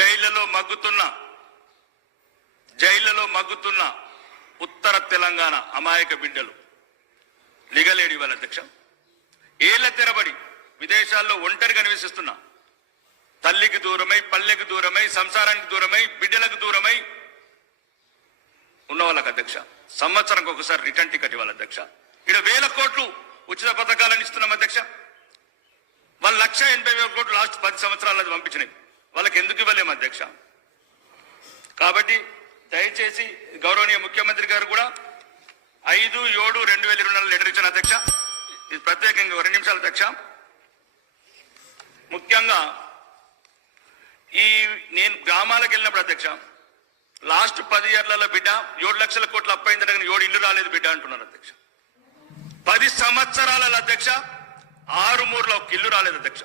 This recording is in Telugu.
జైళ్లలో మగ్గుతున్న ఉత్తర తెలంగాణ అమాయక బిడ్డలు లిగలేడి వాళ్ళ అధ్యక్ష ఏళ్ల తెరబడి విదేశాల్లో ఒంటరిగా నివసిస్తున్నా తల్లికి దూరమై పల్లెకి దూరమై సంసారానికి దూరమై బిడ్డలకు దూరమై ఉన్న వాళ్ళకి అధ్యక్ష సంవత్సరానికి ఒకసారి రిటర్న్ టికెట్ ఇవ్వాలి అధ్యక్ష. ఇక్కడ 1000 కోట్లు ఉచిత పథకాలను ఇస్తున్నాం అధ్యక్ష. వాళ్ళు 1,80,000 కోట్లు లాస్ట్ 10 సంవత్సరాలు పంపించినాయి. వాళ్ళకి ఎందుకు ఇవ్వలేము అధ్యక్ష. కాబట్టి దయచేసి గౌరవనీయ ముఖ్యమంత్రి గారు కూడా 5/7/2024 లెటర్ ఇచ్చిన అధ్యక్ష. ఇది ప్రత్యేకంగా 2 నిమిషాలు అధ్యక్ష. ముఖ్యంగా నేను గ్రామాలకు వెళ్ళినప్పుడు అధ్యక్ష లాస్ట్ 10 ఇయర్లలో బిడ్డ 7 లక్షల కోట్లు అప్పయిందంటే 7 ఇల్లు రాలేదు బిడ్డ అంటున్నారు అధ్యక్ష. 10 సంవత్సరాల అధ్యక్ష 6 1 ఇల్లు రాలేదు అధ్యక్ష.